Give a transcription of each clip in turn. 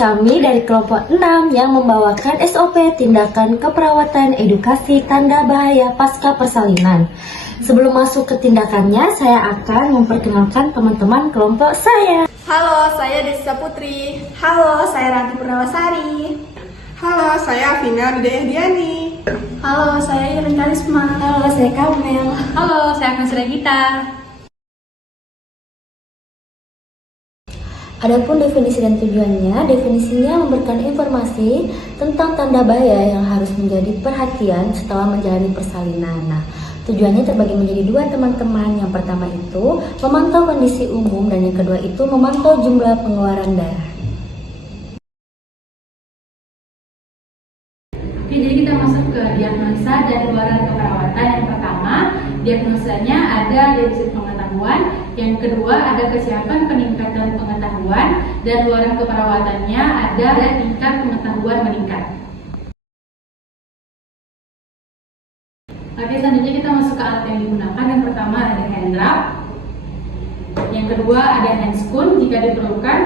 kami dari kelompok 6 yang membawakan SOP tindakan keperawatan edukasi tanda bahaya pasca persalinan. Sebelum masuk ke tindakannya, saya akan memperkenalkan teman-teman kelompok saya. Halo, saya Desa Putri. Halo, saya Ranti Purnawasari. Halo, saya Vina Diani. Halo, saya Iren Karisma. Halo, saya Kamel. Halo, saya Kansira Gita. Adapun definisi dan tujuannya, definisinya memberikan informasi tentang tanda bahaya yang harus menjadi perhatian setelah menjalani persalinan. Nah, tujuannya terbagi menjadi dua teman-teman. Yang pertama itu memantau kondisi umum dan yang kedua itu memantau jumlah pengeluaran darah. Oke, jadi kita masuk ke diagnosa dan luaran keperawatan. Yang pertama, diagnosanya ada defisit pengetahuan. Yang kedua, ada kesiapan peningkatan pengetahuan. Dan luaran keperawatannya ada tingkat pengetahuan meningkat. Oke, selanjutnya kita masuk ke alat yang digunakan. Yang pertama ada hand drop. Yang kedua ada hand spoon jika diperlukan.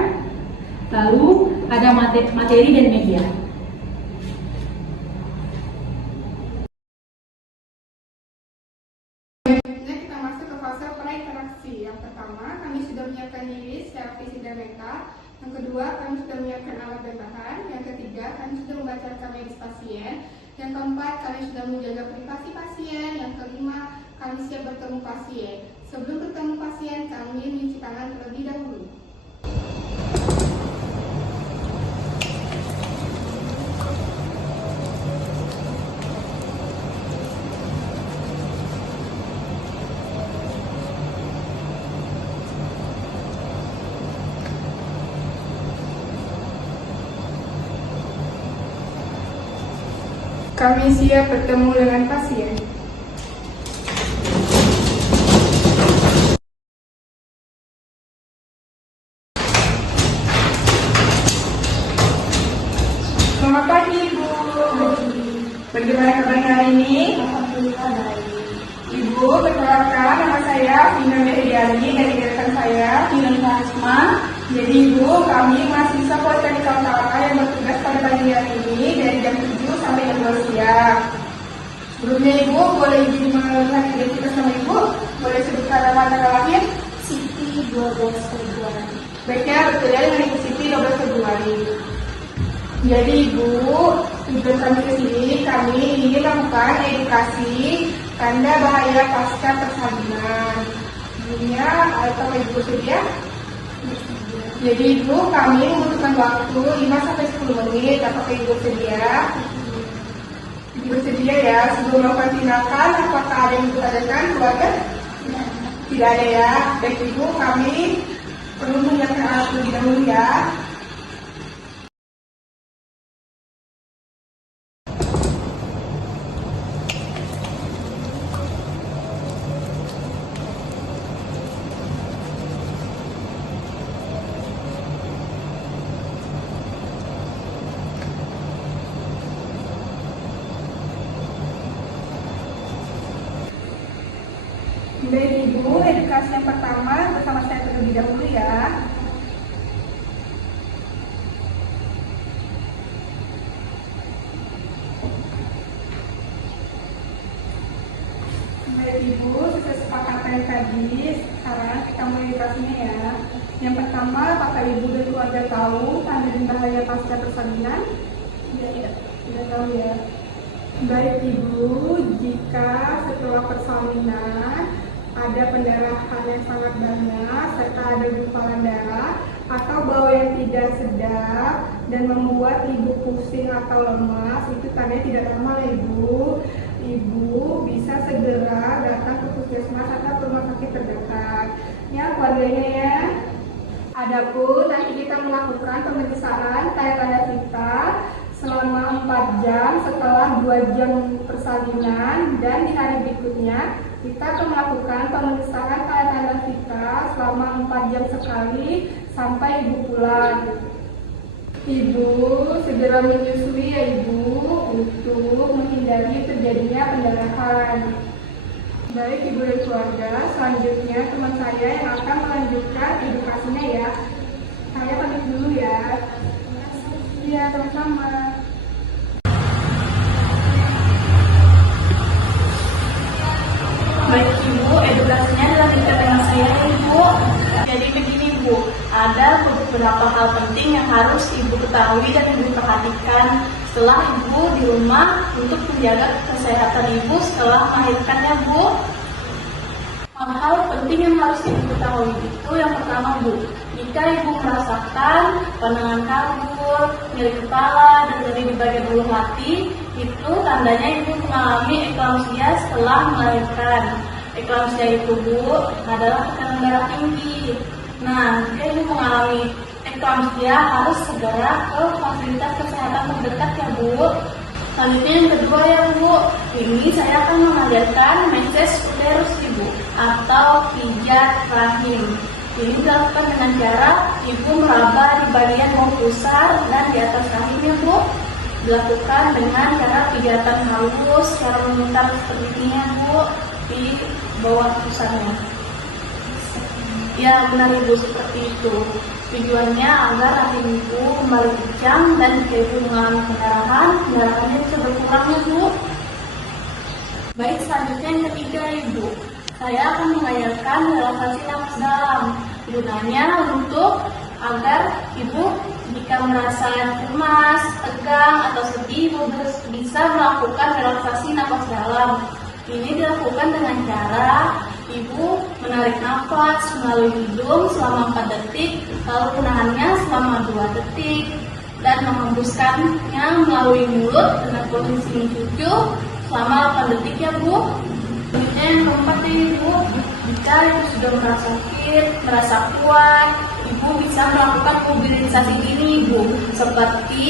Lalu ada materi dan media. Selanjutnya kita masuk ke fase prainteraksi. Yang pertama, kami sudah menyiapkan diri secara fisik dan mental. Yang kedua, kami sudah menyiapkan alat dan bahan. Yang ketiga, kami sudah membacakan medis pasien. Yang keempat, kami sudah menjaga privasi pasien. Yang kelima, kami siap bertemu pasien. Sebelum bertemu pasien, kami mencuci tangan terlebih dahulu. Kami siap bertemu dengan pasien. Selamat pagi, Ibu. Bagaimana kabarnya hari ini? Alhamdulillah baik. Ibu, perkenalkan, nama saya Vina Diani dari rekan saya, Iren Karisma. Jadi Ibu, kami mahasiswa Politeknik Kaltara yang bertugas pada pagi hari ini dari jam 7 sampai jam 12 siang. Sebelumnya Ibu, boleh izin melihat identitas nama Ibu? Boleh sebutkan nama tanggal lahir? Siti 12 Februari. Baiknya, betul ya dengan Ibu Siti 12 Februari. Jadi Ibu, tujuan kami ke sini, kami ingin melakukan edukasi tanda bahaya pasca persalinan. Sebelumnya, apakah Ibu bersedia? Jadi Ibu, kami membutuhkan waktu 5-10 menit. Apakah Ibu bersedia? Ibu bersedia ya. Sebelum melakukan tindakan, apakah ada yang ditanyakan keluarga? Tidak ada ya. Baik Ibu, kami perlu menyiapkan alat terlebih dahulu ya. Baik Ibu, edukasi yang pertama bersama saya terlebih dahulu ya. Baik Ibu, sesuai kesepakatan tadi, sekarang kita mulai edukasinya ya. Yang pertama, apakah Ibu dan keluarga tahu tanda dan bahaya pasca persalinan? Tidak tahu ya. Baik Ibu, jika setelah persalinan ada pendarahan yang sangat banyak serta ada gumpalan darah atau bau yang tidak sedap dan membuat Ibu pusing atau lemas, itu tandanya tidak normal Ibu. Ibu bisa segera datang ke puskesmas atau ke rumah sakit terdekat. Ya, keluarganya ya. Adapun nanti kita melakukan pemeriksaan tanda-tanda vital selama 4 jam setelah 2 jam persalinan, dan di hari berikutnya kita akan melakukan pemeriksaan tanda-tanda vital selama 4 jam sekali sampai Ibu pulang. Ibu segera menyusui ya Ibu untuk menghindari terjadinya pendarahan. Baik Ibu dan keluarga, selanjutnya teman saya yang akan melanjutkan edukasinya ya. Saya pamit dulu ya. Iya, sama-sama. Baik Ibu, edukasinya dilanjutkan dengan saya Ibu. Jadi begini Bu, ada beberapa hal penting yang harus Ibu ketahui dan Ibu perhatikan setelah Ibu di rumah untuk menjaga kesehatan Ibu setelah melahirkan ya Bu. Hal-hal penting yang harus Ibu ketahui itu yang pertama Bu, jika Ibu merasakan pandangan kabur, nyeri kepala, dan nyeri di bagian ulu hati, itu tandanya Ibu mengalami eklamsia setelah melahirkan. Eklamsia itu Bu adalah tekanan darah tinggi. Nah, jika Ibu mengalami eklamsia harus segera ke fasilitas kesehatan terdekat ya Bu. Selanjutnya yang kedua ya Bu, ini saya akan mengajarkan meses uterus Ibu atau pijat rahim. Ini dilakukan dengan cara Ibu meraba di bagian bawah pusar dan di atas rahim ya Bu. Dilakukan dengan cara pijatan halus secara memutar seperti ini ya Bu di bawah pusarnya. Ya benar Ibu, seperti itu. Tujuannya agar rahim Ibu kembali kencang dan jika Ibu mengalami pendarahannya bisa berkurang ya Bu. Baik, selanjutnya yang ketiga Ibu, saya akan mengajarkan relaksasi napas dalam. Gunanya untuk agar Ibu jika merasa cemas, tegang, atau sedih, Ibu bisa melakukan relaksasi napas dalam. Ini dilakukan dengan cara Ibu menarik nafas melalui hidung selama 4 detik, lalu menahannya selama 2 detik, dan menghembuskannya melalui mulut dengan posisi mencucu selama 8 detik ya Bu. Selanjutnya yang keempat Ibu, jika Ibu sudah merasa sakit, merasa kuat, Ibu bisa melakukan mobilisasi ini Ibu, seperti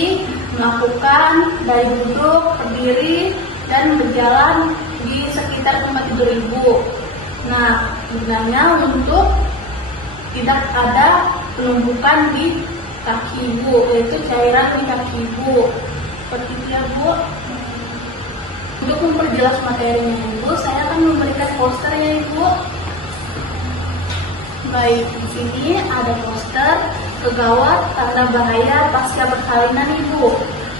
melakukan dari duduk, berdiri, dan berjalan di sekitar tempat tidur Ibu. Nah, gunanya untuk tidak ada penumpukan di kaki Ibu, yaitu cairan di kaki Ibu. Seperti itu ya Bu. Untuk memperjelas materinya Ibu, saya akan memberikan posternya Ibu. Baik, di sini ada poster kegawat tanda bahaya pasca persalinan Ibu.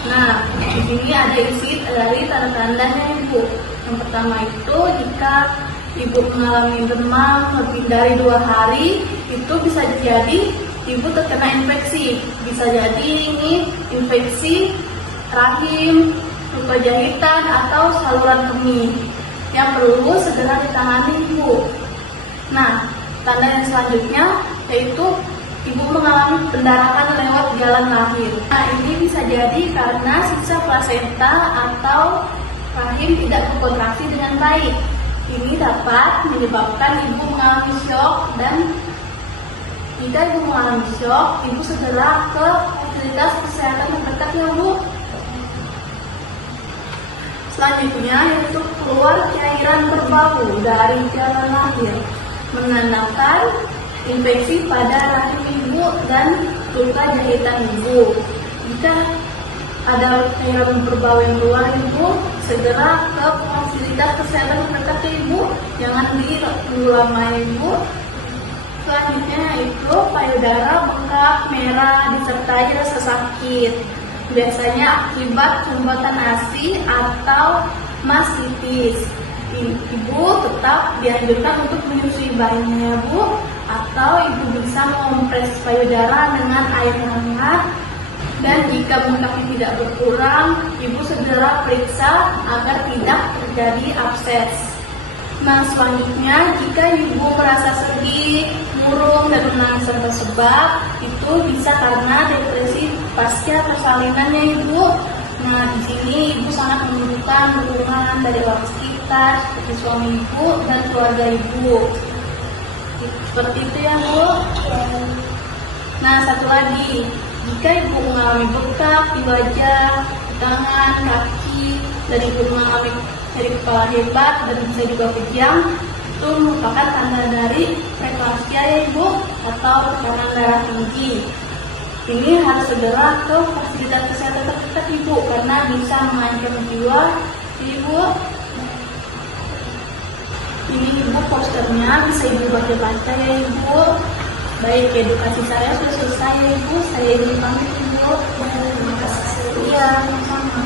Nah, di sini ada isi dari tanda-tandanya Ibu. Yang pertama itu jika Ibu mengalami demam lebih dari 2 hari, itu bisa jadi Ibu terkena infeksi. Bisa jadi ini infeksi rahim, luka jahitan, atau saluran kemih yang perlu segera ditangani Ibu. Nah, tanda yang selanjutnya yaitu Ibu mengalami pendarahan lewat jalan lahir. Nah, ini bisa jadi karena sisa plasenta atau rahim tidak berkontraksi dengan baik. Ini dapat menyebabkan Ibu mengalami syok, dan jika Ibu mengalami syok, Ibu segera ke fasilitas kesehatan terdekat ya Bu. Selanjutnya yaitu keluar cairan berbau dari jalan lahir, menandakan infeksi pada rahim Ibu dan luka jahitan Ibu. Jika ada cairan berbau yang keluar Ibu, segera ke fasilitas kesehatan terdekat Ibu, jangan ditunggu lama Ibu. Selanjutnya itu payudara bengkak, merah, disertai rasa sakit. Biasanya akibat sumbatan ASI atau mastitis. Ibu tetap dianjurkan untuk menyusui bayinya Bu, atau Ibu bisa mengompres payudara dengan air hangat. Dan jika bengkaknya tidak berkurang, Ibu segera periksa agar tidak terjadi abses. Nah, selanjutnya jika Ibu merasa sedih, murung, dan menangis tersebab, itu bisa karena depresi pasca persalinannya Ibu. Nah, di sini Ibu sangat membutuhkan dukungan dari orang sekitar, seperti suami Ibu dan keluarga Ibu. Seperti itu ya Bu. Nah, satu lagi, jika Ibu mengalami bengkak di wajah, di tangan, kaki, dan Ibu mengalami nyeri kepala hebat dan bisa juga kejang, itu merupakan tanda dari preeklamsia ya Ibu, atau tekanan darah tinggi. Ini harus segera ke fasilitas kesehatan terdekat Ibu, karena bisa mengancam jiwa Ibu. Ini Ibu posternya, bisa Ibu baca-baca ya Ibu. Baik, edukasi saya sudah selesai ya Ibu, saya izin pamit Ibu. Oh, baik. Terima kasih. Iya, sama.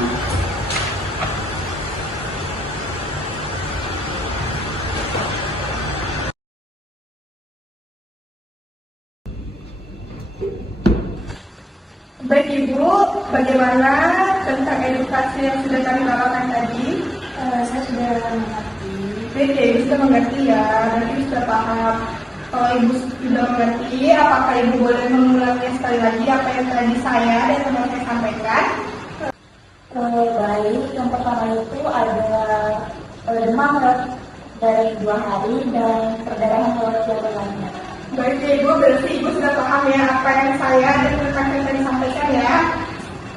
Baik Ibu, bagaimana tentang edukasi yang sudah kami bawakan tadi? Saya sudah mengerti. Baik ya, Ibu sudah mengerti ya, berarti Ibu sudah paham. Kalau Ibu sudah mengerti, apakah Ibu boleh mengulangnya sekali lagi apa yang tadi saya dan teman saya sampaikan? Baik, yang pertama itu ada demam dari 2 hari dan perdarahan lewat jalur lainnya. Baik ya Ibu, berarti Ibu sudah paham ya apa yang saya dan rekan saya tadi sampaikan ya.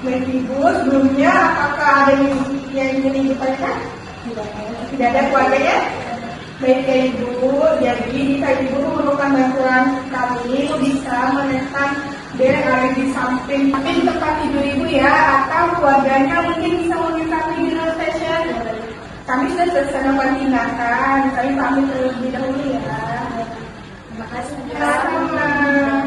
Baik Ibu, sebelumnya apakah ada yang ingin Ibu tanyakan? Tidak ada keluarganya? Baik ya Ibu, jadi jika Ibu memerlukan bantuan kami, Ibu bisa menekan bel yang ada di samping tempat tidur Ibu ya, atau keluarganya mungkin bisa meminta kami di radio station. Kami sudah selesai melakukan tindakan, kami pamit terlebih dahulu ya. Terima kasih. Sama.